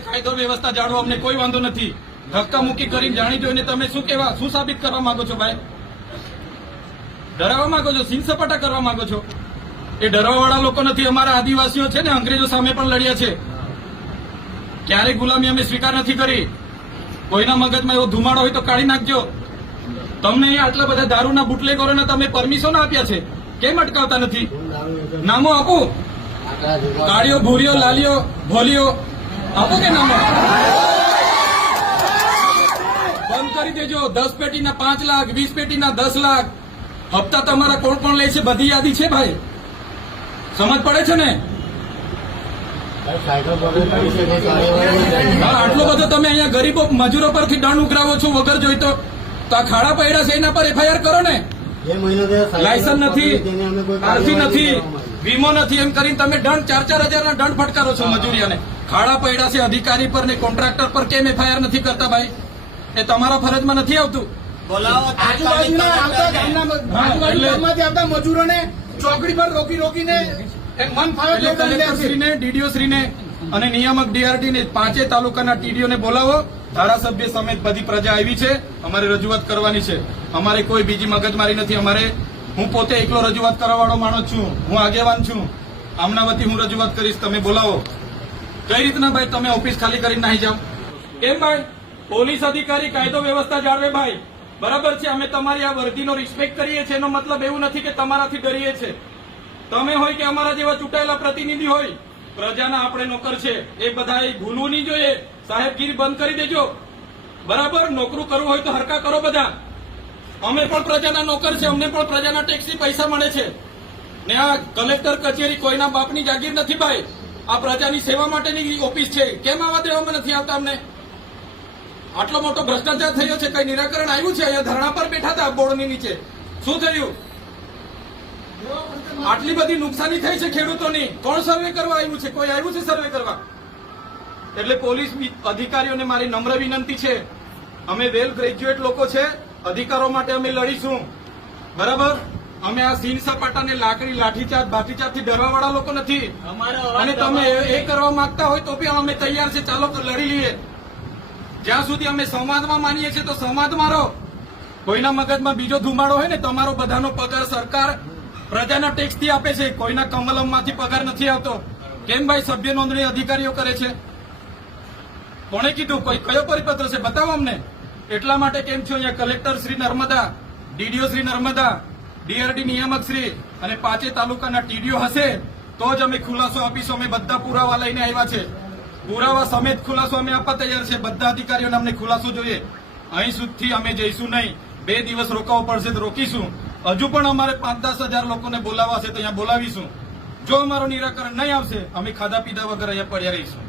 ભાઈ કાયદો વ્યવસ્થા જાળવો, અમને કોઈ વાંધો નથી. ધક્કા મૂકી કરીને જાણી જોઈને તમે શું સાબિત કરવા માંગો છો ભાઈ? ડરાવવા માંગો છો, સિંહ સપાટા કરવા માંગો છો? એ ડરવાવાળા લોકો નથી. અમારા આદિવાસીઓ છે ને, અંગ્રેજો સામે પણ લડ્યા છે. ક્યારેય ગુલામી અમે સ્વીકાર નથી કરી. કોઈના મગજમાં એવો ધુમાડો હોય તો કાઢી નાખજો. તમને અહીંયા આટલા બધા દારૂના બુટલેગરોને તમે પરમિશન આપ્યા છે, કેમ અટકાવતા નથી? નામો આપો. કાળીઓ, ભૂરીઓ, લાલીઓ, ભોલીઓ આપો કે નામો? બંધ કરી દેજો. 10 પેટીના 5 લાખ, 20 પેટીના 10 લાખ. હપ્તા તમારા કોણ કોણ લે છે બધી યાદી છે ભાઈ. સમજ પડે છે ને? આટલો બધો તમે અહીંયા ગરીબો મજૂરો પરથી દંડ ઉઘરાવો છો વગર જોઈતો. તો આ ખાડા પડ્યા છે એના પર FIR કરો ને. લાયસન્સ નથી, આરસી નથી, વીમો નથી, એમ કરીને તમે દંડ 4-4 હજારના દંડ ફટકારો છો મજૂરિયાને. ખાડા પડ્યા છે અધિકારી પર ને કોન્ટ્રાક્ટર પર, કેમ FIR નથી કરતા ભાઈ? એ તમારા ફરજમાં નથી આવતું. આજુબાજુમાંથી આવતા મજૂરોને ચોકડી પર રોકીને મન ફાવે કલેક્ટરશ્રીને, DDO-શ્રીને અને નિયામક DRT ને 5 તાલુકાના TDO ને બોલાવો. ધારાસભ્ય સમેત બધી પ્રજા આવી છે. અમારે રજૂઆત કરવાની છે. અમારે કોઈ બીજી મગજમારી નથી. હું પોતે એકલો રજૂઆત કરવાવાળો માણસ છું. હું આગેવાન છું. આમના વતી હું રજૂઆત કરીશ. તમે બોલાવો. કઈ રીતના ભાઈ તમે ઓફિસ ખાલી કરીને નાહી જાઓ? કેમ ભાઈ? પોલીસ અધિકારી કાયદો વ્યવસ્થા જાળવે ભાઈ. બરાબર છે. અમે તમારી આ વર્દીનો રિસ્પેક્ટ કરીએ છીએ. એનો મતલબ એવું નથી કે તમારાથી ડરીએ છીએ. તમે હોય કે અમારા જેવા ચૂંટાયેલા પ્રતિનિધિ હોય, પ્રજાના આપણે નોકર છે. એ બધા ભૂલવું નહીં જોઈએ. સાહેબગીરી બંધ કરી દેજો. બરાબર? નોકરું કરવું હોય તો હરકા કરો બધા. અમે પણ પ્રજાના નોકર છે. અમને પણ પ્રજાના ટેક્સથી પૈસા મળે છે. ને આ કલેક્ટર કચેરી કોઈના બાપની જાગીર નથી ભાઈ. આ પ્રજાની સેવા માટેની ઓફિસ છે. કેમ આવા દેવામાં નથી આવતા અમને? આટલો મોટો ભ્રષ્ટાચાર થયો છે, કઈ નિરાકરણ આવ્યું છે? અહીંયા ધરણા પર બેઠા હતા બોર્ડની નીચે. શું થયું? આટલી બધી નુકસાની થઈ છે ખેડૂતોની. કોણ સર્વે કરવા આવ્યું છે? કોઈ આવ્યું છે સર્વે કરવા? એટલે પોલીસ અધિકારીઓને મારી નમ્ર વિનંતી છે, અમે વેલ ગ્રેજ્યુએટ લોકો છે. અધિકારો માટે અમે લડીશું. બરાબર? અમે આ સીન સપાટાને લાઠીચાર્જ ભાતીચાર્જથી ડરવાવાળા લોકો નથી. અને તમે એ કરવા માંગતા હોય તો પણ અમે તૈયાર છે. ચાલો તો લડી લઈએ. જ્યાં સુધી અમે સંવાદમાં માનીએ છીએ તો સંવાદમાં રહો. કોઈના મગજમાં બીજો ધુમાડો હોય ને, તમારો બધાનો પગાર સરકાર પ્રજાના ટેક્સથી આપે છે. કોઈના કમલમમાંથી પગાર નથી આવતો. કેમ ભાઈ સભ્ય નોંધણી અધિકારીઓ કરે છે? કોણે કીધું? કયો પરિપત્ર છે? બતાવો અમને. એટલા માટે કેમ છો અહીંયા collector Shri Narmada, DDO Shri Narmada, DRT નિયામક શ્રી અને 5 તાલુકાના TDO હશે તો જ અમે ખુલાસો આપીશું. અમે બધા પુરાવા લઈને આવ્યા છે. પુરાવા સમેત ખુલાસો અમે આપવા તૈયાર છે. બધા અધિકારીઓને અમને ખુલાસો જોઈએ. અહીં સુધી અમે જઈશું નહીં. 2 દિવસ રોકાવું પડશે તો રોકીશું. હજુ પણ અમારે 5-10 હજાર લોકોને બોલાવવા છે તો અહીંયા બોલાવીશું. જો અમારો નિરાકરણ નહીં આવશે, અમે ખાધા પીધા વગર અહીંયા પડ્યા રહીશું.